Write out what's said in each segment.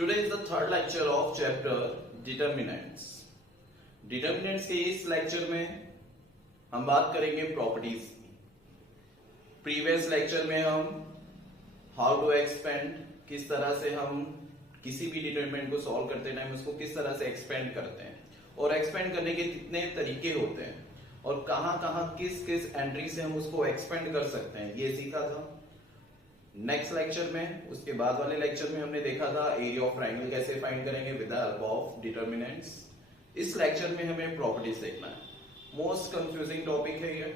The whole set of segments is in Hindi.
Today is the third lecture of chapter Determinants. Determinants के इस लेक्चर में हम बात करेंगे प्रॉपर्टीज की. प्रीवियस लेक्चर में हम हाउ टू एक्सपेंड, किस तरह से हम किसी भी डिटरमिनेंट को सॉल्व करते टाइम उसको किस तरह से एक्सपेंड करते हैं और एक्सपेंड करने के कितने तरीके होते हैं और कहां कहां किस किस एंट्री से हम उसको एक्सपेंड कर सकते हैं, ये सीखा था. नेक्स्ट लेक्चर में, उसके बाद वाले लेक्चर में हमने देखा था एरिया ऑफ ट्रायंगल कैसे फाइंड करेंगे with the help of determinants. इस लेक्चर में हमें प्रॉपर्टीज देखना है. मोस्ट कंफ्यूजिंग टॉपिक है ये,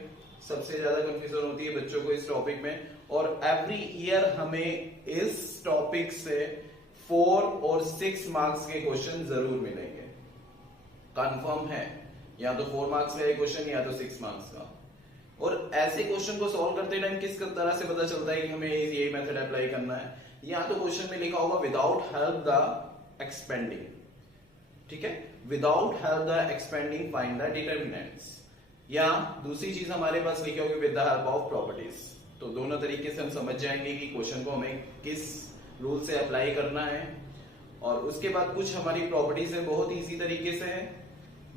सबसे ज्यादा कंफ्यूजन होती है बच्चों को इस टॉपिक में और एवरी ईयर हमें इस टॉपिक से 4 और 6 मार्क्स के क्वेश्चन जरूर मिलेंगे. कंफर्म है, या तो 4 मार्क्स का क्वेश्चन या तो 6 मार्क्स का. और ऐसे क्वेश्चन को सॉल्व करते टाइम किस तरह से पता चलता है कि हमें ये मेथड अप्लाई करना है. या तो क्वेश्चन में लिखा होगा विदाउट हेल्प द एक्सपेंडिंग, ठीक है, without help the expanding find the determinants, या दूसरी चीज हमारे पास लिखी होगी with the help of properties. तो दोनों तरीके से हम समझ जाएंगे कि क्वेश्चन को हमें किस रूल से अप्लाई करना है. और उसके बाद कुछ हमारी प्रॉपर्टीज है बहुत इजी तरीके से है,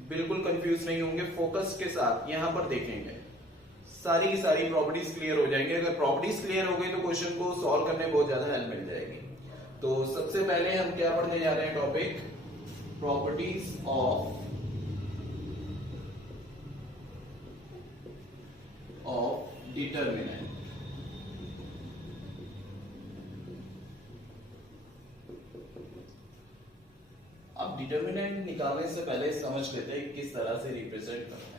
बिल्कुल कंफ्यूज नहीं होंगे. फोकस के साथ यहां पर देखेंगे, सारी की सारी प्रॉपर्टीज क्लियर हो जाएंगे. अगर प्रॉपर्टीज क्लियर हो गई तो क्वेश्चन को सॉल्व करने में बहुत ज्यादा हेल्प मिल जाएगी. तो सबसे पहले हम क्या पढ़ने जा रहे हैं टॉपिक, प्रॉपर्टीज ऑफ डिटरमिनेंट. अब डिटरमिनेंट निकालने से पहले समझ लेते हैं किस तरह से रिप्रेजेंट करते हैं.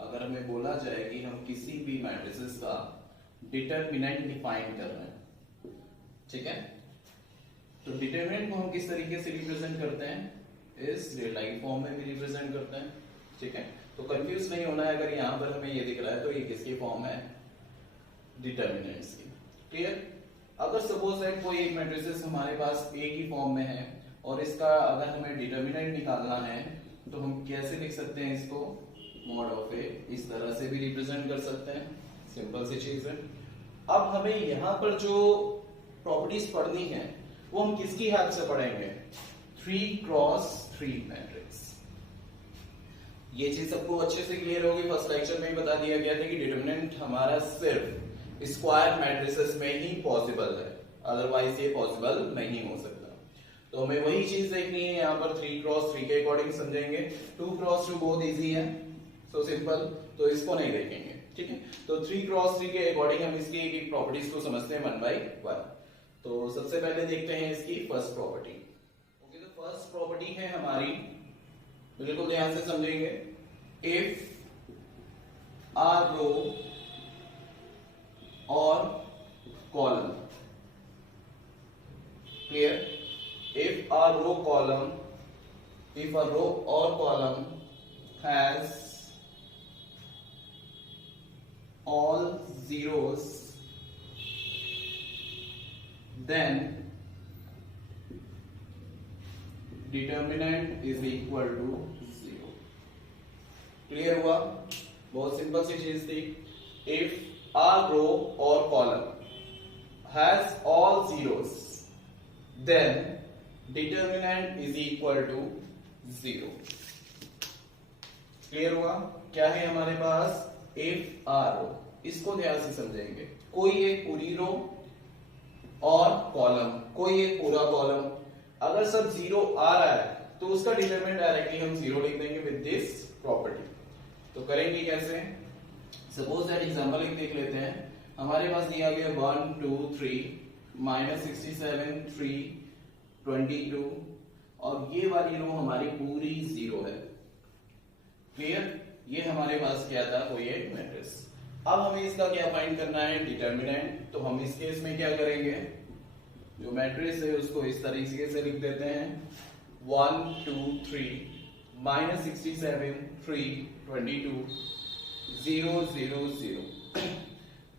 अगर हमें बोला जाए कि हम किसी भी मैट्रिसेस का डिटरमिनेंट डिफाइन कर रहे हैं, ठीक है, तो डिटरमिनेंट को हम किस तरीके से रिप्रेजेंट करते हैं, इस रिलेटिव फॉर्म में भी रिप्रेजेंट करते हैं. ठीक है, तो कंफ्यूज नहीं होना है. अगर यहां पर हमें ये दिख रहा है तो ये किसकी फॉर्म है, डिटरमिनेंट्स की. क्लियर. अगर सपोज दैट कोई एक मैट्रिसेस हमारे पास ए की फॉर्म में है और इसका अगर हमें डिटरमिनेंट निकालना है तो हम कैसे लिख सकते हैं इसको, मॉड ऑफ ए, इस तरह से भी रिप्रेजेंट कर सकते हैं. सिंपल सी चीज है. अब हमें यहां पर जो प्रॉपर्टीज पढ़नी है वो हम किसकी हेल्प से पढ़ेंगे, 3x3 मैट्रिक्स. ये चीज सबको अच्छे से क्लियर होगी. फर्स्ट लेक्चर में ही बता दिया गया था कि डिटरमिनेंट हमारा सिर्फ स्क्वायर मैट्रिसेस में ही पॉसिबल है, अदरवाइज ये पॉसिबल नहीं हो सकता. तो हमें वही चीज देखनी है. यहाँ पर 3x3 के अकॉर्डिंग समझेंगे. 2x2 बहुत इजी है, सो सिंपल, तो इसको नहीं देखेंगे. ठीक है, तो 3x3 के अकॉर्डिंग हम इसकी एक एक प्रॉपर्टीज को समझते हैं 1 by 1. तो सबसे पहले देखते हैं इसकी फर्स्ट प्रॉपर्टी. ओके, तो फर्स्ट प्रॉपर्टी है हमारी, बिल्कुल ध्यान से समझेंगे, इफ आर रो और column. Clear. If are row column, if a row or column has all zeros, then determinant is equal to 0. Clear हुआ. बहुत सिंपल सी चीज थी. If a row or column has all zeros, then determinant is equal to 0. Clear हुआ. क्या है हमारे पास, इफ आर रो. इसको ध्यान से समझेंगे. कोई एक पूरी रो और कॉलम, कोई एक पूरा कॉलम, अगर सब 0 आ रहा है तो उसका डिटरमिनेंट डायरेक्टली हम 0 लिख देंगे विद दिस प्रॉपर्टी. तो करेंगे कैसे, सपोज दैट एग्जांपल एक देख लेते हैं. हमारे पास दिया गया 1 2 3 -67 3 22 और ये वाली रो हमारी पूरी 0 है. क्लियर. ये हमारे पास क्या था, कोई एक मैट्रिक्स. अब हमें इसका क्या फाइंड करना है, डिटरमिनेंट. तो हम इस केस में क्या करेंगे, जो मैट्रिक्स है उसको इस तरीके से लिख देते हैं 1 2 3 -67 3 22 0 0 0.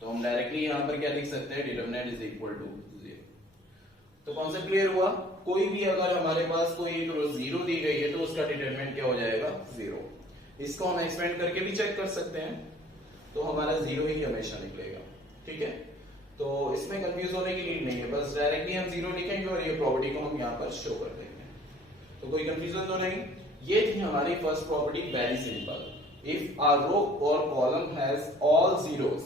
तो हम डायरेक्टली यहां पर क्या लिख सकते हैं, डिटरमिनेंट इज इक्वल टू 0. तो कॉन्सेप्ट क्लियर हुआ. कोई भी अगर हमारे पास कोई एक रो 0 दी गई है तो उसका डिटरमिनेंट क्या हो जाएगा, 0. इसको हम एक्सपेंड करके भी चेक कर सकते हैं. तो हमारा 0 ही हमेशा निकलेगा. ठीक है. तो इसमें कंफ्यूज होने की नीड नहीं है, बस डायरेक्टली हम 0 लिखेंगे और ये प्रॉपर्टी को हम यहाँ पर शो कर देंगे। तो कोई कंफ्यूजन तो नहीं। ये थी हमारी first property, very simple. If a row और कॉलम हैज ऑल जीरोस,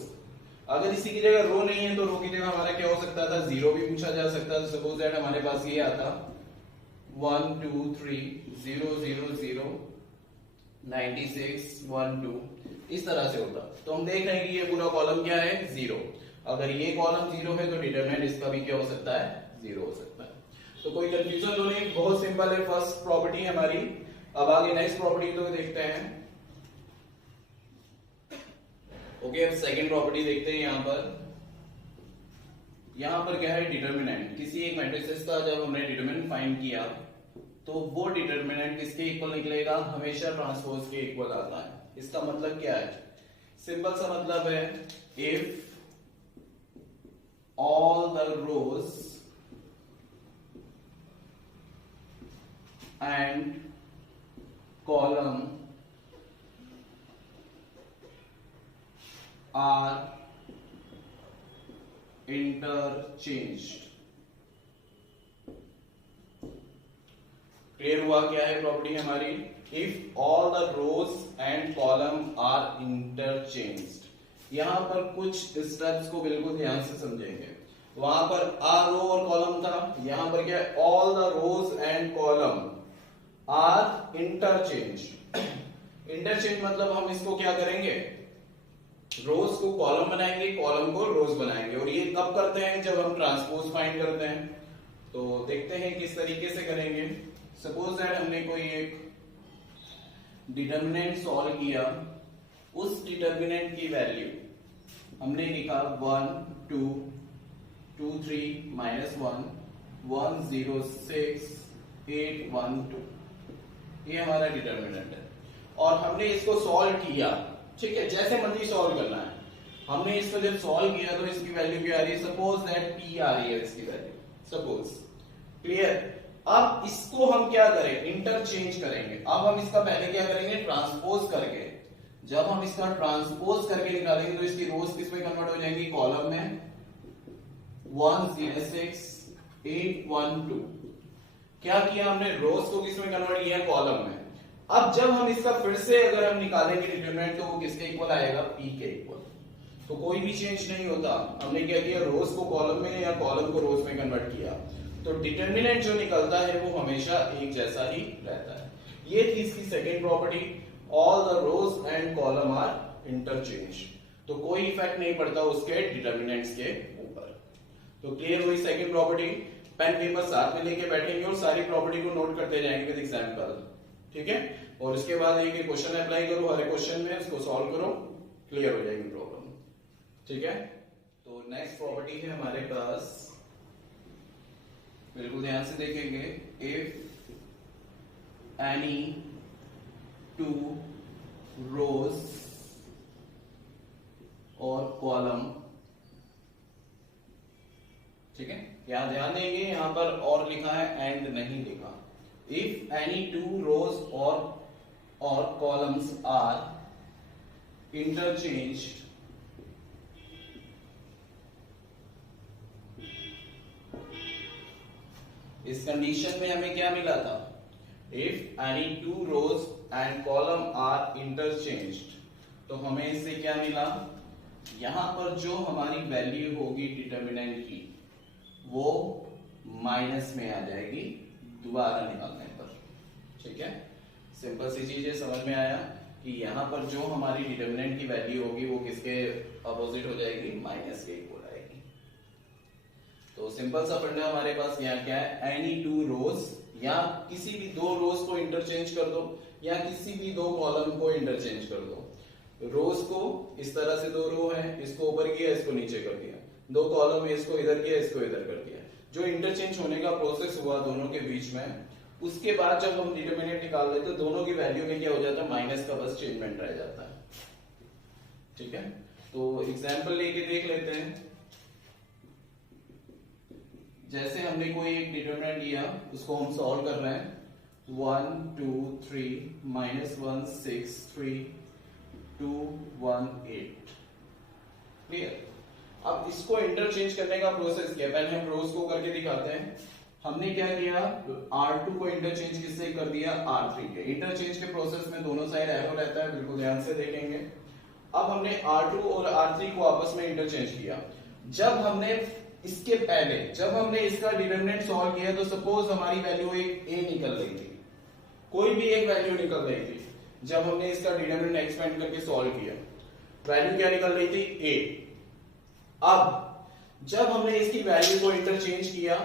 अगर इसी की जगह रो नहीं है तो रो की जगह हमारा क्या हो सकता था, 0 भी पूछा जा सकता था। सपोज दैट हमारे पास ये आता 1 2 3 0 0 0 96 1 2, इस तरह से होता। तो हम देख रहे हैं कि ये पूरा कॉलम क्या है, 0। अगर ये कॉलम 0 है तो डिटरमिनेंट इसका भी क्या हो सकता है, 0 हो सकता है। तो कोई कंफ्यूजन तो नहीं, बहुत सिंपल है। फर्स्ट प्रॉपर्टी हमारी। अब आगे नेक्स्ट प्रॉपर्टी तो देखते हैं। ओके, अब सेकंड प्रॉपर्टी देखते हैं। यहां पर क्या है, डिटरमिनेंट। किसी एक मैट्रिसेस का जब हमने डिटरमिनेंट फाइंड किया तो वो डिटरमिनेंट किसके इक्वल निकलेगा, हमेशा ट्रांसपोज के इक्वल आता है। इसका मतलब क्या है, सिंपल सा मतलब है, if all the rows and column are interchanged। Clear हुआ क्या है प्रॉपर्टी हमारी, if all the rows and column are interchanged. यहां पर कुछ स्टेप्स को बिल्कुल ध्यान से समझेंगे। वहां पर आर रो और कॉलम था, यहां पर क्या है, all the rows and column are interchange. Interchange मतलब हम इसको क्या करेंगे, रोज को कॉलम बनाएंगे, कॉलम को रोज बनाएंगे। और ये कब करते हैं, जब हम ट्रांसपोज फाइंड करते हैं। तो देखते हैं किस तरीके से करेंगे। सपोज दैट हमने कोई एक डिटरमिनेंट सॉल्व किया, उस डिटरमिनेंट की वैल्यू हमने लिखा 1 2 2 3 -1 1 0 6 8 1 2, ये हमारा डिटरमिनेंट है। और हमने इसको सॉल्व किया, ठीक है, जैसे मर्जी सॉल्व करना है। हमने इसको जब सॉल्व किया तो इसकी वैल्यू क्या आ रही है, सपोज दैट p आ रही है इसकी वैल्यू, सपोज। क्लियर। अब इसको हम क्या करें, इंटरचेंज करेंगे। अब हम इसका पहले क्या करेंगे, ट्रांसपोज करके। जब हम इसका ट्रांसपोज करके निकालेंगे तो इसकी रोज किस में कन्वर्ट हो जाएंगी, कॉलम में। 1 0 6 8 1 2, क्या किया हमने, रोज को किस में कन्वर्ट किया, कॉलम में। अब जब हम इसका फिर से अगर हम निकालेंगे डिटरमिनेंट, तो वो किसके इक्वल आएगा, p के इक्वल। तो कोई भी चेंज नहीं होता। हमने क्या किया, रोज को कॉलम में या कॉलम को रोज में कन्वर्ट किया, तो डिटरमिनेंट जो निकलता है वो हमेशा एक जैसा ही रहता है। ये थी इसकी second property, all the rows and column are interchange. तो कोई इफेक्ट नहीं पड़ता उसके डिटरमिनेंट्स के ऊपर। तो क्लियर हुई सेकेंड प्रॉपर्टी। पेन पेपर साथ में लेके बैठेंगे और सारी प्रॉपर्टी को नोट करते जाएंगे विद एग्जांपल, ठीक है। और उसके बाद एक एक क्वेश्चन अप्लाई करो, हर एक क्वेश्चन में उसको सॉल्व करो, क्लियर हो जाएगी प्रॉब्लम, ठीक है। तो नेक्स्ट प्रॉपर्टी है हमारे पास, बिल्कुल ध्यान से देखेंगे। इफ एनी टू रोज और कॉलम, ठीक है, यहां ध्यान देंगे, यहां पर और लिखा है एंड नहीं लिखा। इफ एनी टू रोज और कॉलम्स आर इंटरचेंज्ड, इस कंडीशन में हमें क्या मिला था, if any two rows and column are interchanged, तो हमें इससे क्या मिला, यहां पर जो हमारी वैल्यू होगी डिटरमिनेंट की वो माइनस में आ जाएगी दोबारा निकालने पर, ठीक है। सिंपल सी चीज है, समझ में आया कि यहां पर जो हमारी डिटरमिनेंट की वैल्यू होगी वो किसके अपोजिट हो जाएगी, माइनस के इक्वल आएगी। तो सिंपल सा फंडा हमारे पास यहाँ क्या है, एनी टू रोज, या किसी भी दो रोज को इंटरचेंज कर दो या किसी भी दो कॉलम को इंटरचेंज कर दो। रोज को इस तरह से दो रो है, इसको ऊपर किया इसको नीचे कर दिया, दो कॉलम है, इसको इधर किया इसको इधर कर दिया। जो इंटरचेंज होने का प्रोसेस हुआ दोनों के बीच में, उसके बाद जब हम डिटरमिनेंट निकाल लेते हैं दोनों की वैल्यू में क्या हो जाता है, माइनस का बस चेंजमेंट रह जाता है, ठीक है। तो एग्जाम्पल लेके देख लेते हैं। जैसे हमने कोई एक डिटरमिनेंट लिया, उसको हम सॉल्व कर रहे हैं, 1 2 3 -1 6 3 2 1 8, क्लियर। अब इसको इंटरचेंज करने का प्रोसेस क्या है, पहले हम रोज को करके दिखाते हैं। हमने क्या किया, R2 को इंटरचेंज किससे कर दिया, R3 के। इंटरचेंज के प्रोसेस में दोनों साइड एरो रहता है, बिल्कुल ध्यान से देखेंगे। अब हमने R2 और R3 को आपस में इंटरचेंज किया। जब हमने इसके पहले जब हमने इसका डिटरमिनेंट सॉल्व किया तो सपोज हमारी वैल्यू एक a निकल रही थी, कोई भी एक वैल्यू निकल रही थी। जब हमने इसका डिटरमिनेंट एक्सपेंड करके सॉल्व किया, वैल्यू क्या निकल रही थी, a। अब जब हमने इसकी वैल्यू को इंटरचेंज किया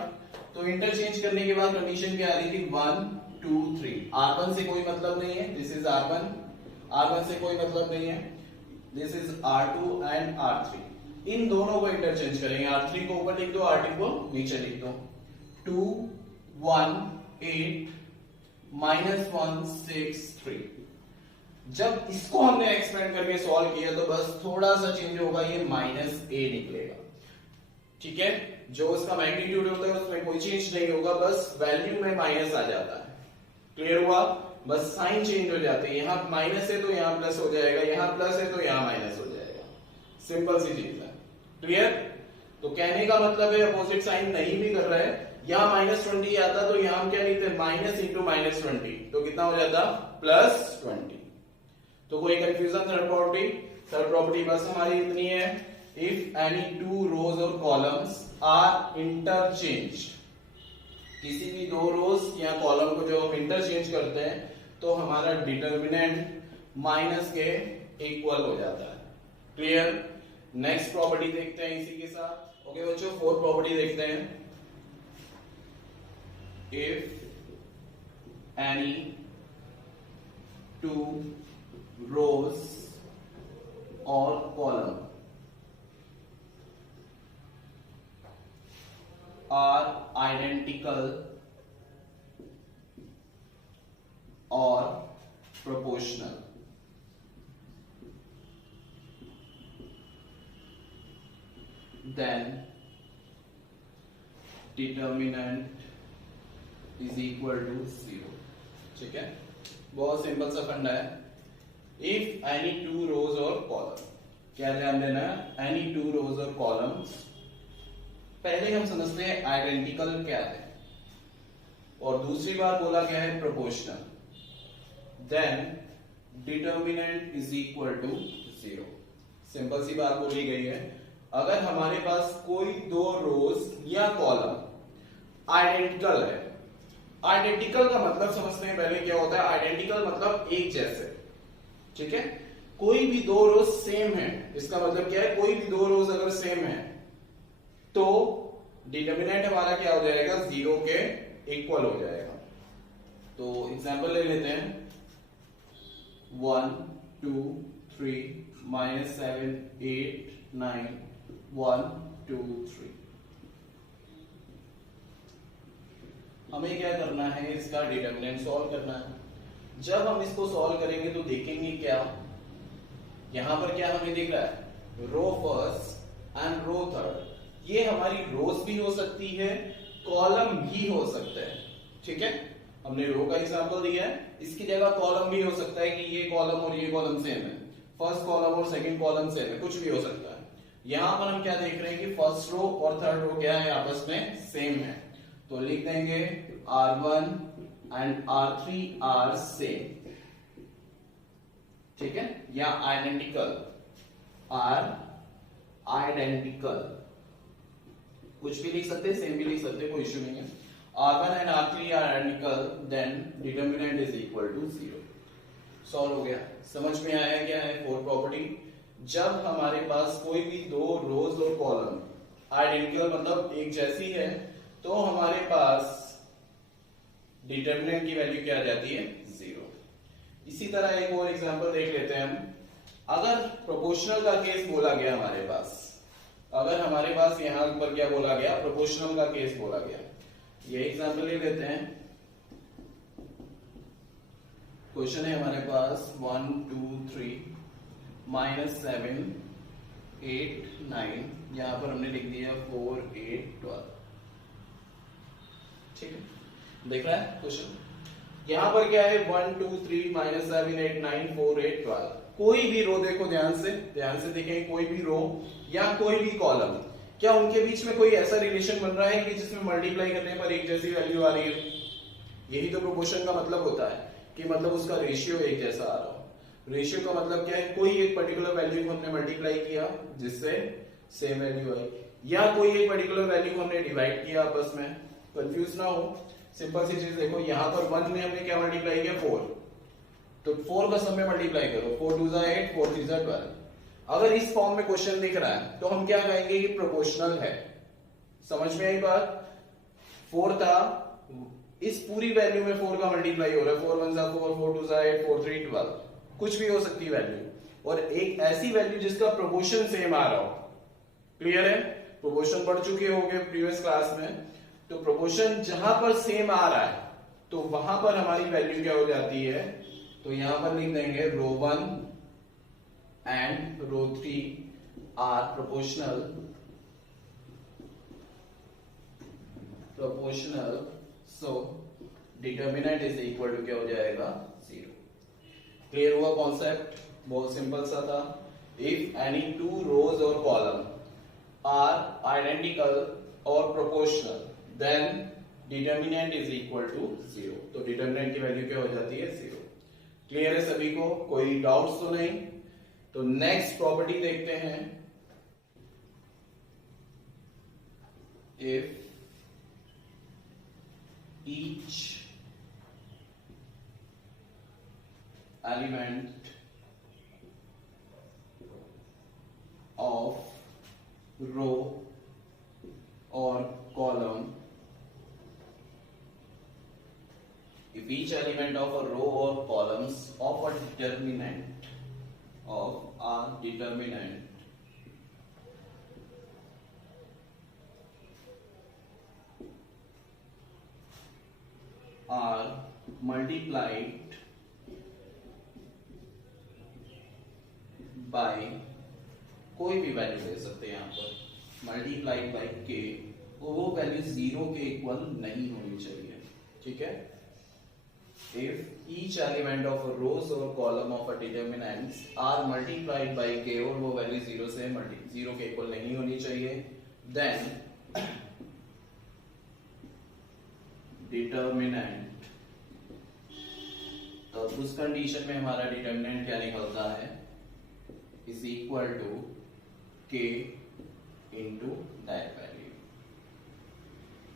तो इंटरचेंज करने के बाद कंडीशन क्या आ रही थी, 1 2 3। R1 से कोई मतलब नहीं है, दिस इज R1, R1 से कोई मतलब नहीं है, this is R2 and R3। इन दोनों को इंटरचेंज करेंगे, R3 को ऊपर लिख दो, R2 को नीचे लिख दो। 2 1 8 -1 6 3। जब इसको हमने एक्सपेंड करके सॉल्व किया तो बस थोड़ा सा चेंज होगा, ये -a निकलेगा, ठीक है। जो उसका मैग्नीट्यूड होता है उसमें कोई चेंज नहीं होगा, बस वैल्यू में माइनस आ जाता है। क्लियर हुआ, बस साइन चेंज हो जाते हैं, यहां माइनस है तो यहां प्लस हो जाएगा, यहां प्लस है तो यहां माइनस हो जाएगा, सिंपल सी चीज है। क्लियर, तो कहने का मतलब है अपोजिट साइन नहीं भी कर रहा है, यहां -20 आता तो यहां हम क्या लिखते हैं, माइनस इंटू -20, तो कितना हो जाता, +20। तो कोई कंफ्यूजन थर्ड प्रॉपर्टी बस हमारी इतनी है, इफ एनी टू रोज और कॉलम्स आर इंटरचेंज, किसी भी दो रोज या कॉलम को जो हम इंटरचेंज करते हैं तो हमारा डिटर्मिनेंट माइनस के इक्वल हो जाता है। क्लियर, नेक्स्ट प्रॉपर्टी देखते हैं इसी के साथ। ओके बच्चों, फोर्थ प्रॉपर्टी देखते हैं। इफ एनी टू रोज और column are identical or proportional, then determinant is equal to 0। ठीक है, बहुत सिंपल सा फंडा है। इफ एनी टू रोज और कॉलम, क्या ध्यान देना है, एनी टू रोज और कॉलम्स, पहले हम समझते हैं आइडेंटिकल क्या है, और दूसरी बार बोला गया है proportional, then determinant is equal to 0। Simple सी बात बोली गई है, अगर हमारे पास कोई दो रोज या कॉलम आइडेंटिकल है, आइडेंटिकल का मतलब समझते हैं पहले क्या होता है, आइडेंटिकल मतलब एक जैसे, ठीक है। कोई भी दो रोज सेम है, इसका मतलब क्या है, कोई भी दो रोज अगर सेम है तो डिटर्मिनेंट हमारा क्या हो जाएगा, 0 के इक्वल हो जाएगा। तो एग्जांपल ले लेते हैं, 1 2 3 -7 8 9 1 2 3। हमें क्या करना है, इसका डिटर्मिनेंट सॉल्व करना है। जब हम इसको सॉल्व करेंगे तो देखेंगे क्या, यहां पर क्या हमें दिख रहा है, row first and row third. ये हमारी रोज भी हो सकती है, कॉलम भी हो सकता है, ठीक है। हमने रो का एग्जांपल दिया है, इसकी जगह कॉलम भी हो सकता है कि ये कॉलम और ये कॉलम सेम है, फर्स्ट कॉलम और सेकंड कॉलम सेम है, कुछ भी हो सकता है। यहां पर हम क्या देख रहे हैं कि फर्स्ट रो और थर्ड रो क्या है, आपस में सेम है, तो लिख देंगे R1 and R3 are same, ठीक है, या आइडेंटिकल, आर आइडेंटिकल, कुछ भी लिख सकते हैं, सेम भी लिख सकते हैं, कोई इश्यू नहीं है। R1 and R3 are identical, then determinant is equal to 0। Solve हो गया, समझ में आया क्या है फोर्थ प्रॉपर्टी। जब हमारे पास कोई भी दो रोज और कॉलम आइडेंटिकल मतलब एक जैसी है तो हमारे पास डिटर्मिनेंट की वैल्यू क्या आ जाती है, 0। इसी तरह एक और एग्जांपल देख लेते हैं हम। अगर प्रोपोर्शनल का केस बोला गया हमारे पास, अगर हमारे पास यहां पर क्या बोला गया, प्रोपोर्शनल का केस बोला गया, ये एग्जांपल ले लेते हैं। क्वेश्चन है हमारे पास 1 2 3 -7 8 9, यहां पर हमने लिख दिया 4 8 12, ठीक है, देख रहा है क्वेश्चन। यहां पर क्या है 1 2 3 -7 8 9 4 8 12। कोई भी रो देखो ध्यान से देखें, कोई भी रो या कोई भी कॉलम, क्या उनके बीच में कोई ऐसा रिलेशन बन रहा है कि जिसमें मल्टीप्लाई करने पर एक जैसी वैल्यू आ रही है? यही तो प्रोपोर्शन का मतलब होता है कि मतलब उसका रेशियो एक जैसा आ रहा हो। रेशियो का मतलब क्या है, कोई एक पर्टिकुलर वैल्यू को हमने मल्टीप्लाई किया जिससे सेम वैल्यू आई, या कोई एक पर्टिकुलर वैल्यू को हमने डिवाइड किया आपस में। कंफ्यूज ना हो, सिंपल सी चीज देखो, यहां पर 1 में हमने क्या मल्टीप्लाई किया 4, तो 4 का सम में मल्टीप्लाई करो, 4 2 8 4 3 12। अगर इस फॉर्म में क्वेश्चन दिख रहा है तो हम क्या कहेंगे कि प्रोपोर्शनल है। समझ में आई बात? 4 था, इस पूरी वैल्यू में 4 का मल्टीप्लाई हो रहा है, 4 1 4 4 2 8 4 3 12, कुछ भी हो सकती है वैल्यू, और एक ऐसी वैल्यू जिसका प्रोपोर्शन सेम आ रहा हो। क्लियर है? प्रोपोर्शन पढ़ चुके होंगे प्रीवियस क्लास में, तो प्रोपोर्शन जहां पर सेम आ रहा है तो वहां पर हमारी वैल्यू क्या हो जाती है, तो यहां पर लिख देंगे row 1 and row 3 are proportional, so determinant is equal to क्या हो जाएगा 0। क्लियर हुआ कॉन्सेप्ट? बहुत सिंपल सा था। इफ एनी टू रोज और column are identical or proportional, then determinant is equal to 0। तो determinant की वैल्यू क्या हो जाती है 0। क्लियर है सभी को? कोई डाउट्स तो नहीं? तो नेक्स्ट प्रॉपर्टी देखते हैं। if each element of row or column, if each element of a row or columns of a determinant are multiplied by, कोई भी वैल्यू ले सकते हैं यहां पर, मल्टीप्लाइड बाई के, वो वैल्यू 0 के इक्वल नहीं होनी चाहिए। ठीक है? If each element of rows और column of a determinants are multiplied by K, और वो वैल्यू 0 के इक्वल नहीं होनी चाहिए, देन डिटर्मिनेंट, तो उस कंडीशन में हमारा डिटर्मिनेंट क्या निकलता है, is equal to k into that value.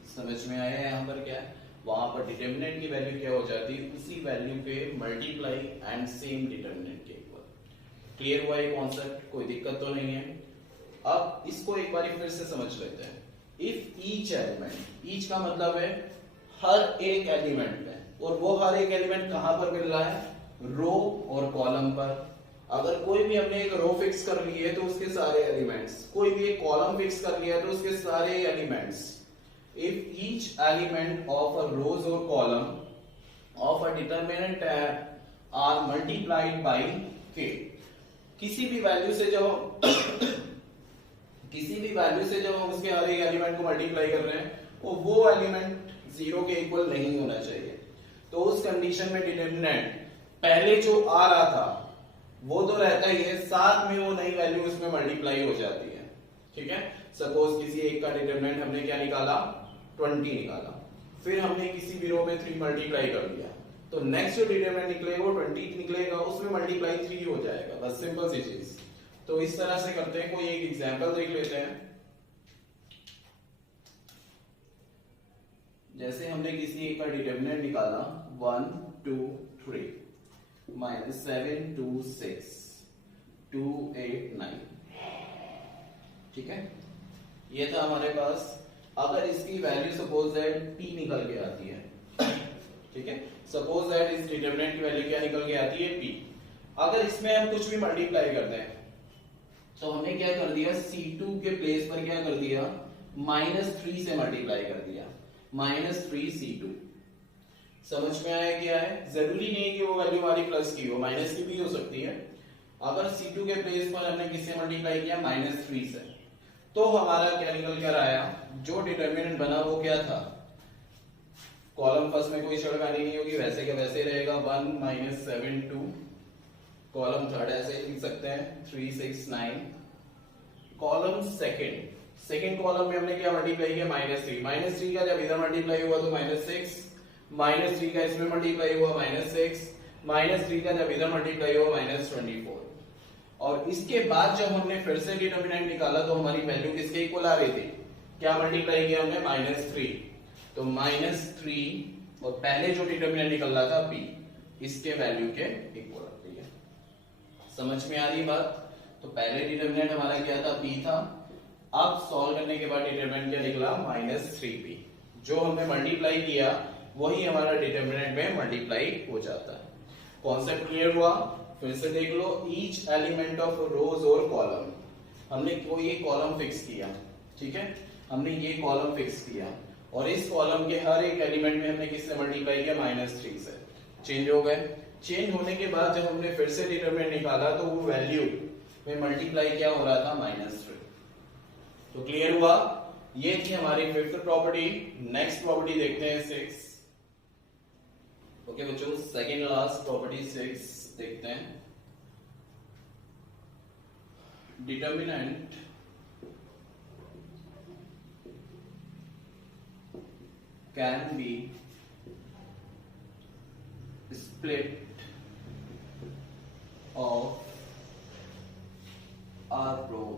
समझ में आया? यहां पर क्या है, वहां पर डिटर्मिनेंट की वैल्यू क्या हो जाती है, उसी वैल्यू पे मल्टीप्लाई एंड सेम डिटर्मिनेंट के इक्वल। क्लियर हुआ ये कॉन्सेप्ट? कोई दिक्कत तो नहीं है? अब इसको एक बार फिर से समझ लेते हैं। इफ ईच एलिमेंट, ईच का मतलब है हर एक एलिमेंट में, और वो हर एक एलिमेंट कहां पर मिल रहा है, रो और कॉलम पर। अगर कोई भी हमने एक रो फिक्स कर ली है तो उसके सारे एलिमेंट्स, कोई भी एक कॉलम फिक्स कर लिया है तो उसके सारे एलिमेंट्स। If each element of a rows और column of a determinant are multiplied by K, किसी भी वैल्यू से जब हम उसके हर एक एलिमेंट को मल्टीप्लाई कर रहे हैं, वो एलिमेंट 0 के इक्वल नहीं होना चाहिए। तो उस कंडीशन में डिटर्मिनेंट पहले जो आ रहा था वो तो रहता ही है, साथ में वो नई वैल्यू उसमें मल्टीप्लाई हो जाती है। ठीक है? सपोज किसी एक का डिटरमिनेंट हमने क्या निकाला, 20 निकाला, फिर हमने किसी भी रो में 3 मल्टीप्लाई कर दिया, तो नेक्स्ट जो डिटरमिनेंट निकलेगा वो 20 निकलेगा, उसमें मल्टीप्लाई 3 हो जाएगा। बस सिंपल सी चीज। तो इस तरह से करते हैं। कोई एक एग्जांपल देख लेते हैं। जैसे हमने किसी एक का डिटरमिनेंट निकाला 1 2 3 -7 2 6 2 8 9। ठीक है? ये था हमारे पास। अगर इसकी वैल्यू सपोज दैट p निकल के आती है, ठीक है, सपोज दैट इस डिटरमिनेंट की वैल्यू क्या निकल के आती है p। अगर इसमें हम कुछ भी मल्टीप्लाई करते हैं तो हमने क्या कर दिया, c2 के प्लेस पर क्या कर दिया, -3 से मल्टीप्लाई कर दिया, -3c2। समझ में आया क्या है? जरूरी नहीं कि वो वैल्यू हमारी प्लस की हो, माइनस की भी हो सकती है। अगर c2 के प्लेस पर हमने किससे मल्टीप्लाई किया, -3 से, तो हमारा क्या निकल कर आया, जो डिटरमिनेंट बना वो क्या था, कॉलम फर्स्ट में कोई छेड़खानी नहीं होगी, वैसे का वैसे रहेगा 1 माइनस 7 2। कॉलम थर्ड ऐसे लिख सकते हैं 3 6 9। कॉलम सेकंड कॉलम में हमने क्या मल्टीप्लाई किया -3। -3 का जब इधर मल्टीप्लाई हुआ तो -6, -3 का इसमें मल्टीप्लाई हुआ -6, -3 का जब इधर मल्टीप्लाई हुआ -24। और इसके बाद जब हमने फिर से डिटर्मिनेंट निकाला तो हमारी वैल्यू किसके इक्वल आ रही थी? क्या मल्टीप्लाई किया हमने? -3। तो -3 और पहले जो डिटर्मिनेंट निकल रहा था p, इसके वैल्यू के इक्वल आती है। समझ में आ रही बात? तो पहले डिटर्मिनेंट हमारा क्या था? p था। अब सॉल्व करने के बाद डिटर्मिनेंट क्या निकला? -3p। जो हमने मल्टीप्लाई किया वही हमारा डिटर्मिनेंट में मल्टीप्लाई हो जाता है। कॉन्सेप्ट क्लियर हुआ? फिर से देख लो, ईच एलिमेंट ऑफ रोज और कॉलम, हमने कोई एक कॉलम फिक्स किया, ठीक है, हमने ये कॉलम फिक्स किया और इस कॉलम के हर एक एलिमेंट में हमने किससे मल्टीप्लाई किया? -3 से। चेंज हो गए। चेंज होने के बाद जब हमने फिर से डिटरमिनेंट निकाला तो वो वैल्यू में मल्टीप्लाई क्या हो रहा था? -3। तो क्लियर हुआ? ये थी हमारी फिफ्थ प्रॉपर्टी। नेक्स्ट प्रॉपर्टी देखते हैं 6। ओके बच्चों, सेकेंड लास्ट प्रॉपर्टी 6 देखते हैं। Determinant can be split of a row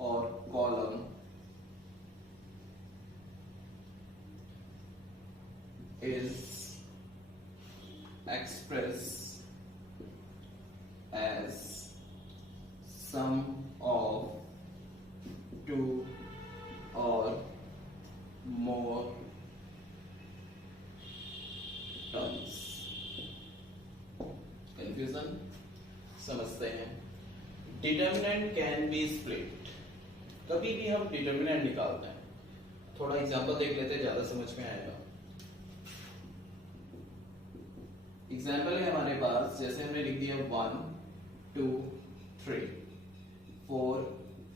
or column is expressed as sum of two or more terms. Confusion समझते हैं। Determinant can be split. कभी भी हम डिटर्मिनेंट निकालते हैं, थोड़ा एग्जांपल देख लेते हैं, ज्यादा समझ में आएगा। एग्जांपल है हमारे पास, जैसे हमने लिख दिया 1 2 3 4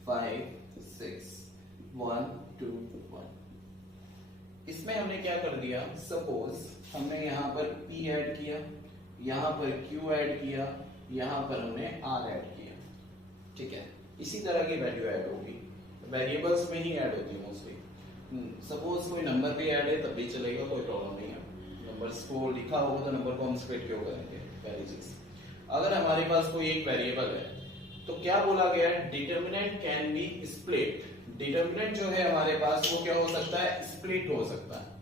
5 6 1 2 1। इसमें हमने क्या कर दिया? सपोज हमने यहाँ पर p ऐड किया, यहाँ पर q ऐड किया, यहाँ पर हमने r ऐड किया, ठीक है। इसी तरह की वैल्यू ऐड होगी, वेरिएबल्स में ही ऐड होती है मोस्टली। सपोज कोई नंबर भी ऐड है तब भी चलेगा, कोई प्रॉब्लम नहीं है। नंबर्स को लिखा होगा तो नंबर को हम स्प्लिट क्यों करेंगे? पहली चीज, अगर हमारे पास कोई एक वेरिएबल है तो क्या बोला गया है? Determinant can be split. Determinant जो है हमारे पास वो क्या हो सकता है? स्प्लिट हो सकता है।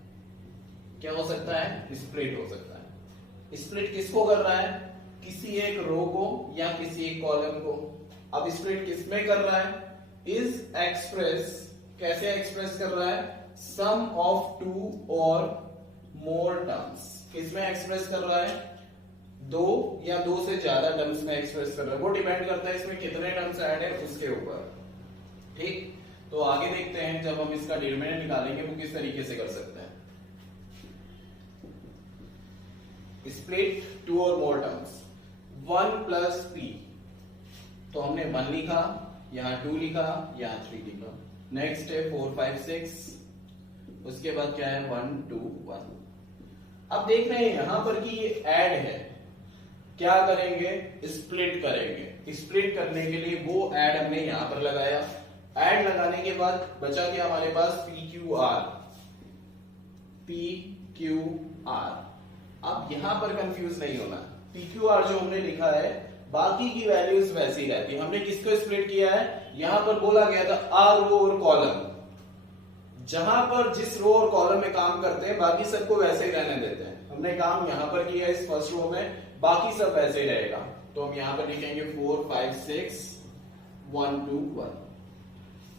क्या हो सकता है? स्प्लिट हो सकता है। स्प्लिट किसको कर रहा है? किसी एक रो को या किसी एक कॉलम को। अब स्प्लिट किसमें कर रहा है? इज एक्सप्रेस, कैसे एक्सप्रेस कर रहा है? सम ऑफ टू और मोर टर्म्स। किसमें एक्सप्रेस कर रहा है? दो या दो से ज्यादा टर्म्स में एक्सप्रेस कर रहा है। वो डिपेंड करता है इसमें कितने टर्म्स ऐड है उसके ऊपर, ठीक। तो आगे देखते हैं, जब हम इसका डिटरमिनेंट निकालेंगे वो किस तरीके से कर सकते हैं। स्प्लिट टू और मोर टर्म्स। 1 प्लस p, तो हमने 1 लिखा, यहाँ 2 लिखा, यहाँ 3 लिखा। नेक्स्ट है 4 5 6, उसके बाद क्या है? 1 2 1। अब देख रहे हैं यहां पर कि ये ऐड है, क्या करेंगे? स्प्लिट करेंगे। स्प्लिट करने के लिए वो ऐड हमने यहां पर लगाया। ऐड लगाने के बाद बचा क्या हमारे पास? P Q R. अब यहां पर कंफ्यूज नहीं होना, पी क्यू आर जो हमने लिखा है बाकी की वैल्यूज वैसी रहती है। हमने किसको स्प्लिट किया है? यहां पर बोला गया था आर रो और कॉलम, जहां पर जिस रो और कॉलम में काम करते हैं बाकी सबको वैसे ही रहने देते हैं। हमने काम यहां पर किया इस फर्स्ट रो में, बाकी सब वैसे ही रहेगा। तो हम यहां पर लिखेंगे 4 5 6 1 2 1।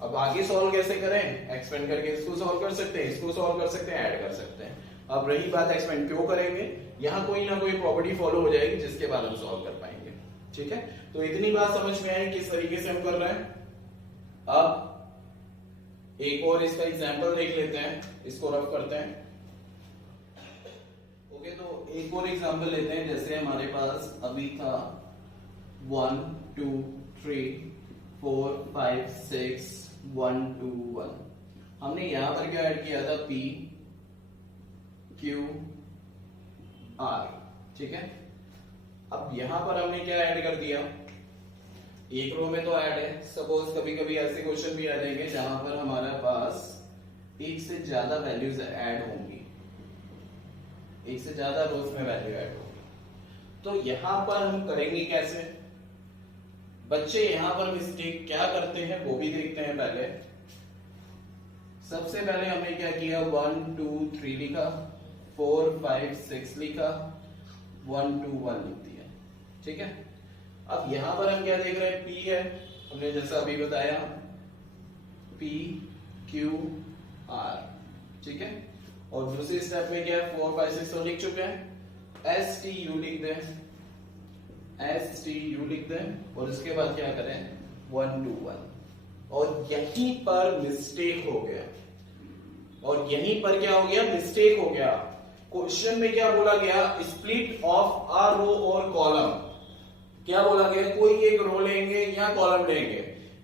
अब आगे सॉल्व कैसे करें? एक्सपेंड करके इसको सॉल्व कर सकते हैं, इसको सॉल्व कर सकते हैं, ऐड कर सकते हैं। अब रही बात एक्सपेंड क्यों करेंगे, यहां कोई ना कोई प्रॉपर्टी फॉलो हो जाएगी जिसके बाद हम सॉल्व कर पाएंगे, ठीक है। तो इतनी बात समझ में आई किस तरीके से हम कर रहे हैं। अब एक और इसका एग्जांपल देख लेते हैं, इसको रफ करते हैं। ओके, तो एक और एग्जांपल लेते हैं। जैसे हमारे पास अभी था 1 2 3 4 5 6 1 2 1। हमने यहां पर क्या ऐड किया था? p, Q R. ठीक है, अब यहां पर हमने क्या ऐड कर दिया, एक रो में तो ऐड है। सपोज कभी कभी ऐसे क्वेश्चन भी आ जाएंगे जहां पर हमारे पास एक से ज्यादा वैल्यूज ऐड होंगी, एक से ज्यादा रोज में वैल्यू ऐड होगी। तो यहां पर हम करेंगे कैसे, बच्चे यहां पर मिस्टेक क्या करते हैं वो भी देखते हैं। पहले सबसे पहले हमने क्या किया, 1 2 3 लिखा, 4 5 6 लिखा, 1 2 1 लिख दिया। ठीक है, अब यहां पर हम क्या देख रहे हैं, P है, हमने जैसा अभी बताया P Q R। ठीक है, और दूसरे स्टेप में क्या है, 4 5 6 तो लिख चुके हैं, S T U लिख दें, S T U लिख दें, और उसके बाद क्या करें, 1 2 1। और यहीं पर मिस्टेक हो गया, और यहीं पर क्या हो गया, मिस्टेक हो गया। क्वेश्चन में क्या बोला गया, स्प्लिट ऑफ अ रो और कॉलम। क्या बोला गया, कोई एक रो लेंगे या कॉलम लेंगे,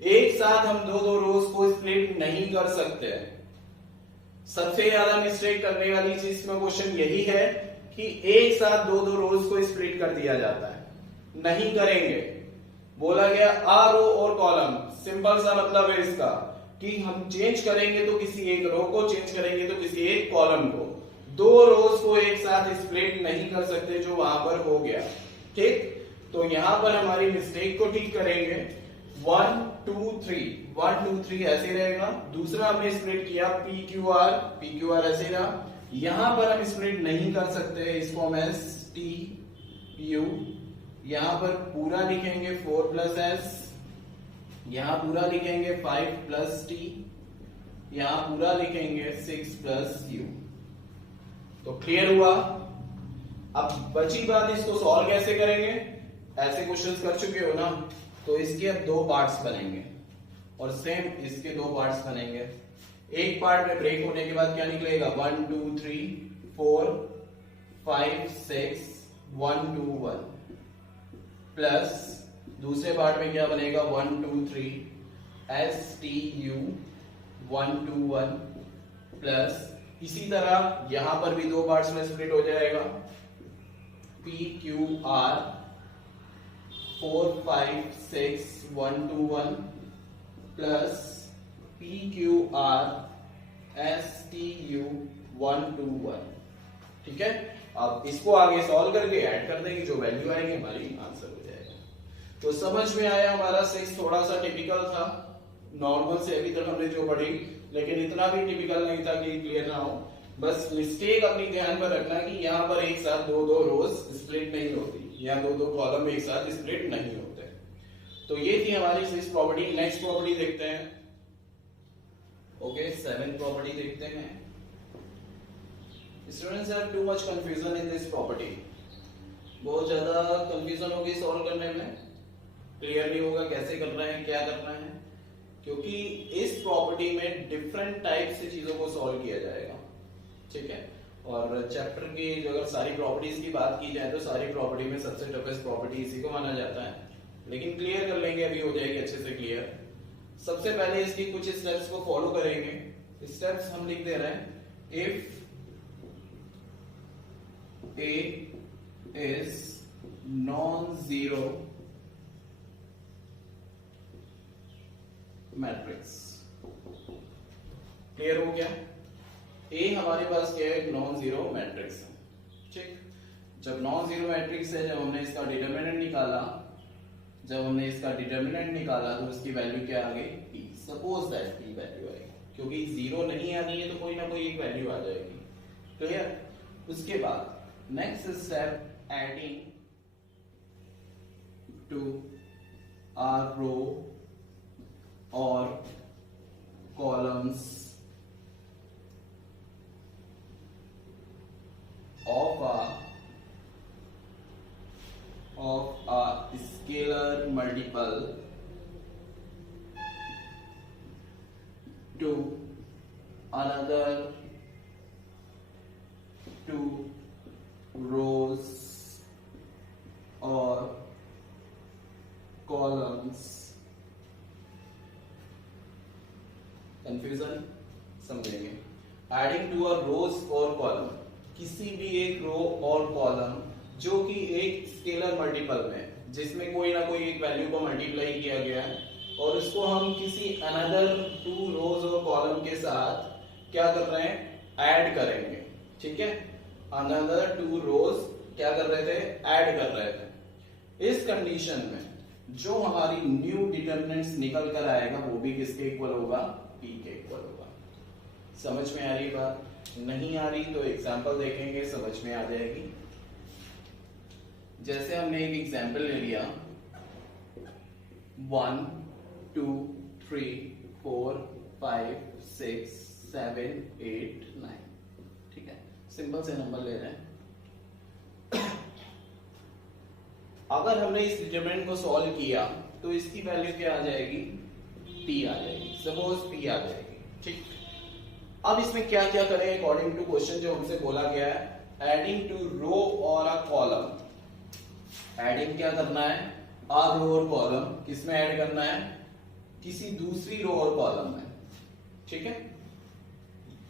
एक साथ हम दो दो रोज को स्प्लिट नहीं कर सकते। सबसे ज्यादा मिस्टेक करने वाली चीज में क्वेश्चन यही है कि एक साथ दो दो रोज को स्प्लिट कर दिया जाता है, नहीं करेंगे। बोला गया आ रो और कॉलम, सिंपल सा मतलब है इसका कि हम चेंज करेंगे तो किसी एक रो को, चेंज करेंगे तो किसी एक कॉलम को, दो रोज को एक साथ स्प्लिट नहीं कर सकते, जो वहां पर हो गया। ठीक, तो यहां पर हमारी मिस्टेक को ठीक करेंगे, 1 2 3 1 2 3 ऐसे रहेगा। दूसरा हमने स्प्लिट किया P Q R ऐसे रहा। यहां पर हम स्प्लिट नहीं कर सकते, इसको हम S T U, यहां पर पूरा लिखेंगे 4 प्लस S, यहां पूरा लिखेंगे 5 प्लस T, यहां पूरा लिखेंगे 6 प्लस U। तो क्लियर हुआ। अब बची बात, इसको सॉल्व कैसे करेंगे, ऐसे क्वेश्चंस कर चुके हो ना, तो इसके अब दो पार्ट्स बनेंगे और सेम इसके दो पार्ट्स बनेंगे। एक पार्ट में ब्रेक होने के बाद क्या निकलेगा, 1 2 3 4 5 6 1 2 1 प्लस दूसरे पार्ट में क्या बनेगा, 1 2 3 S T U 1 2 1 प्लस इसी तरह यहां पर भी दो पार्ट्स में स्प्लिट हो जाएगा, P Q R 4 5 6 1 2 1 plus P Q R S T U 1 2 1। ठीक है, अब इसको आगे सॉल्व करके ऐड कर देंगे, जो वैल्यू आएगी हमारी आंसर हो जाएगा। तो समझ में आया, हमारा 6 थोड़ा सा टिपिकल था, नॉर्मल से अभी तक हमने जो पढ़ी, लेकिन इतना भी टिपिकल नहीं था कि क्लियर ना हो। बस मिस्टेक अपनी ध्यान पर रखना कि यहाँ पर एक साथ दो दो रोज स्प्लिट नहीं होती, या दो दो कॉलम एक साथ स्प्लिट नहीं होते। तो ये थी हमारी 6 प्रॉपर्टी। नेक्स्ट प्रॉपर्टी देखते हैं। ओके, 7 प्रॉपर्टी देखते हैं। Students have too much confusion in this property. बहुत ज्यादा कंफ्यूजन होगी सॉल्व करने में, क्लियर नहीं होगा कैसे करना है, क्या करना है, क्योंकि इस प्रॉपर्टी में डिफरेंट टाइप से चीजों को सॉल्व किया जाएगा। ठीक है, और चैप्टर की जो अगर सारी प्रॉपर्टीज की बात की जाए तो सारी प्रॉपर्टी में सबसे टफेस्ट प्रॉपर्टी इसी को माना जाता है, लेकिन क्लियर कर लेंगे, अभी हो जाएगी अच्छे से क्लियर। सबसे पहले इसकी कुछ स्टेप्स को फॉलो करेंगे। स्टेप्स हम लिख दे रहे हैं, if A is non-zero matrix. Clear हो गया, ए हमारे पास क्या है, नॉन जीरो मैट्रिक्स है। ठीक, जब नॉन जीरो मैट्रिक्स है, जब हमने इसका डिटरमिनेंट निकाला, तो उसकी वैल्यू क्या आ गई, p। Suppose that p value आएगी, क्योंकि जीरो नहीं आनी है तो कोई ना कोई एक वैल्यू आ जाएगी। क्लियर। उसके बाद next step, adding to R row और columns of a scalar multiple to another two rows or columns। Confusion समझेंगे। एडिंग टू अ रोज और कॉलम किसी भी एक रो और कॉलम जो कि एक स्केलर मल्टीपल में, जिसमें कोई ना कोई एक वैल्यू को मल्टीप्लाई किया गया है और उसको हम किसी अनदर 2 रोज और कॉलम के साथ क्या कर रहे हैं, ऐड करेंगे। ठीक है, अनदर 2 रोज क्या कर रहे थे, ऐड कर रहे थे। इस कंडीशन में जो हमारी न्यू डिटरमिनेंट्स निकल कर आएगा वो भी किसके इक्वल होगा, पी के इक्वल होगा। समझ में आ रही बात? नहीं आ रही तो एग्जांपल देखेंगे, समझ में आ जाएगी। जैसे हमने एक एग्जांपल ले लिया 1 2 3 4 5 6 7 8 9। ठीक है, सिंपल से नंबर ले रहे हैं। अगर हमने इस डिटरमिनेंट को सॉल्व किया तो इसकी वैल्यू क्या आ जाएगी, p आ जाएगी। सपोज p आ जाएगी। ठीक, अब इसमें क्या क्या करें अकॉर्डिंग टू क्वेश्चन जो हमसे बोला गया है, एडिंग टू रो और अ कॉलम। एडिंग क्या करना है, अ रो और कॉलम किसमें ऐड करना है, किसी दूसरी रो और कॉलम में। ठीक है,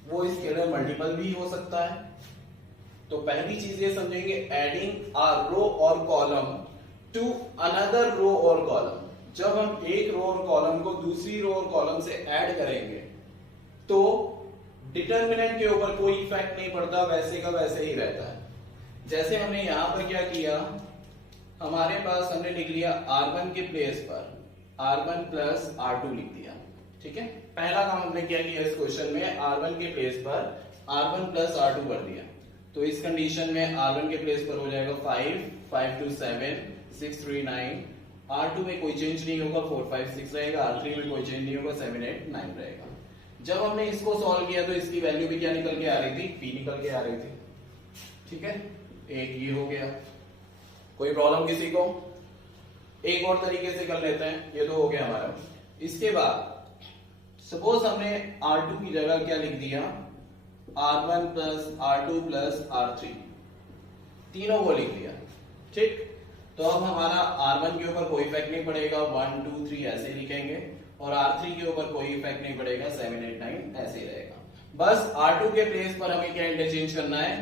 वो स्केलर मल्टीपल भी हो सकता है। तो पहली चीज ये समझेंगे, एडिंग अ रो और कॉलम टू अनदर रो और कॉलम। जब हम एक रो और कॉलम को दूसरी रो और कॉलम से ऐड करेंगे तो डिटरमिनेंट के ऊपर कोई इफेक्ट नहीं पड़ता, वैसे का वैसे ही रहता है। जैसे हमने यहां पर क्या किया, हमारे पास हमने लिख लिया r1 के प्लेस पर r1 प्लस r2 लिख दिया। ठीक है, पहला काम हमने क्या किया इस क्वेश्चन में, r1 के प्लेस पर r1 प्लस r2 कर दिया। तो इस कंडीशन में r1 के प्लेस पर हो जाएगा 5 5 2 7 6 3 9। r2 में कोई चेंज नहीं होगा, 4 5 6 रहेगा। r3 में कोई चेंज नहीं होगा, 7 8 9 रहेगा। जब हमने इसको सॉल्व किया तो इसकी वैल्यू भी क्या निकल के आ रही थी, p निकल के आ रही थी। ठीक है, एक ये हो गया। कोई प्रॉब्लम किसी को? एक और तरीके से कर लेते हैं, ये तो हो गया हमारा। इसके बाद सपोज हमने r2 की जगह क्या लिख दिया, r1 plus r2 plus r3, तीनों को लिख दिया। ठीक, तो अब हमारा r1 के ऊपर कोई इफेक्ट नहीं पड़ेगा, 1 2 3 ऐसे लिखेंगे, और r3 के ऊपर कोई इफेक्ट नहीं पड़ेगा, 7 8 9 ऐसे रहेगा। बस r2 के प्लेस पर हमें क्या इंटरचेंज करना है,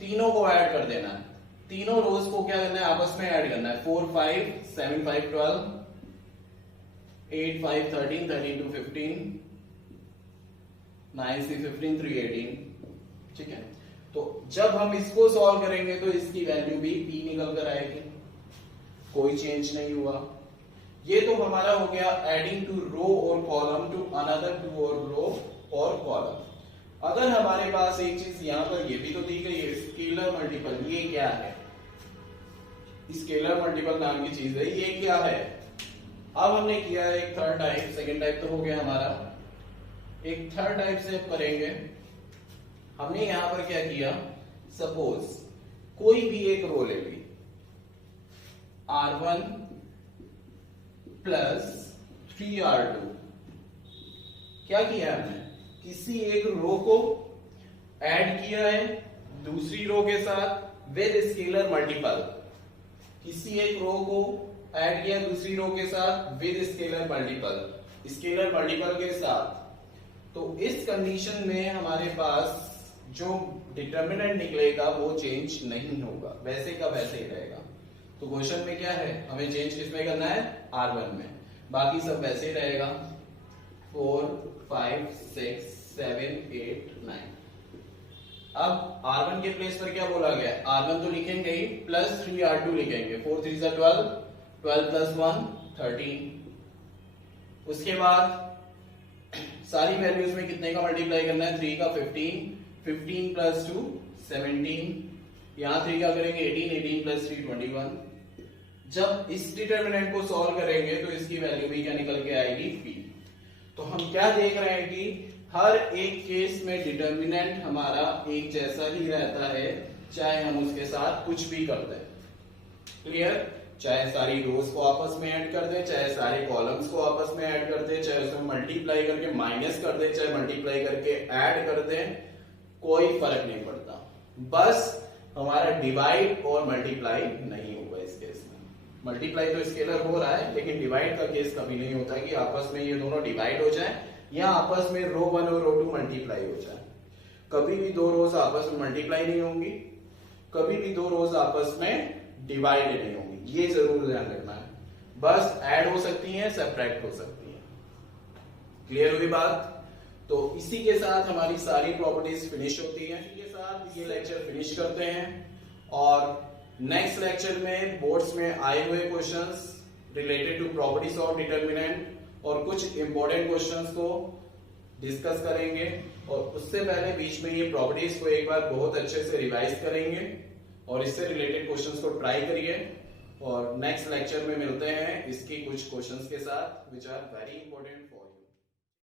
तीनों को ऐड कर देना है। तीनों रोज को क्या करना है, आपस में ऐड करना है। 4 5 7 5 12 8 5 13 13 2 15 9 6 15 3 18। ठीक है, तो जब हम इसको सॉल्व करेंगे तो इसकी वैल्यू भी p निकल कर आएगी, कोई चेंज नहीं हुआ। ये तो हमारा हो गया एडिंग टू रो और कॉलम टू अनदर 2 और रो और कॉलम। अगर हमारे पास एक चीज यहां पर ये भी तो दी गई है, स्केलर मल्टीपल। ये क्या है, स्केलर मल्टीपल नाम की चीज है, ये क्या है। अब हमने किया है एक थर्ड टाइप, सेकेंड टाइप तो हो गया हमारा, एक थर्ड टाइप से करेंगे। हमने यहां पर क्या किया, सपोज कोई भी एक रो ले ली, r1 प्लस 3r2। क्या किया हमने, किसी एक रो को ऐड किया है दूसरी रो के साथ विद स्केलर मल्टीपल। किसी एक रो को ऐड किया दूसरी रो के साथ with scalar multiple, scalar multiple के साथ। तो इस कंडीशन में हमारे पास जो डिटरमिनेंट निकलेगा वो चेंज नहीं होगा, वैसे का वैसे ही रहेगा। तो क्वेश्चन में क्या है, हमें चेंज किसमें करना है, r1 में, बाकी सब वैसे ही रहेगा। 4 5 6 7 8 9। अब r1 के प्लेस पर क्या बोला गया, r1 तो लिखेंगे ही, प्लस 3r2 लिखेंगे। 4 3 12 12 प्लस 1 13। उसके बाद सारी वैल्यूज में कितने का मल्टीप्लाई करना है, 3 का 15 15 प्लस 2 17। यहां 3 का करेंगे 18 18 प्लस 3 21। जब इस डिटरमिनेंट को सॉल्व करेंगे तो इसकी वैल्यू भी क्या निकल के आएगी, p। तो हम क्या देख रहे हैं कि हर एक केस में डिटरमिनेंट हमारा एक जैसा ही रहता है, चाहे हम उसके साथ कुछ भी कर दें। क्लियर, चाहे सारी रोज को आपस में ऐड कर दें, चाहे सारे कॉलम्स को आपस में ऐड कर दें, चाहे उसमें मल्टीप्लाई करके माइनस कर दें, चाहे मल्टीप्लाई करके ऐड कर दें, कोई फर्क नहीं पड़ता। बस हमारा डिवाइड और मल्टीप्लाई नहीं होगा इस केस में। मल्टीप्लाई तो स्केलर हो रहा है, लेकिन डिवाइड का केस कभी नहीं होता कि आपस में ये दोनों डिवाइड हो जाए या आपस में रो 1 और रो 2 मल्टीप्लाई हो जाए। कभी भी दो रोज आपस में मल्टीप्लाई नहीं होंगी, कभी भी दो रोज आपस में डिवाइड नहीं होंगी, ये जरूर ध्यान रखना है। बस ऐड हो सकती हैं, सब्ट्रैक्ट हो सकती हैं। क्लियर हुई बात? तो इसी के साथ हमारी सारी प्रॉपर्टीज फिनिश होती हैं। इसी के साथ ये लेक्चर फिनिश करते हैं और नेक्स्ट लेक्चर में बोर्ड्स में आए हुए questions related to properties of determinant और कुछ इंपॉर्टेंट क्वेश्चंस को डिस्कस करेंगे। और उससे पहले बीच में ये प्रॉपर्टीज को एक बार बहुत अच्छे से रिवाइज करेंगे और इससे रिलेटेड क्वेश्चंस को ट्राई करिए। और नेक्स्ट लेक्चर में मिलते हैं इसकी कुछ क्वेश्चंस के साथ which are very important for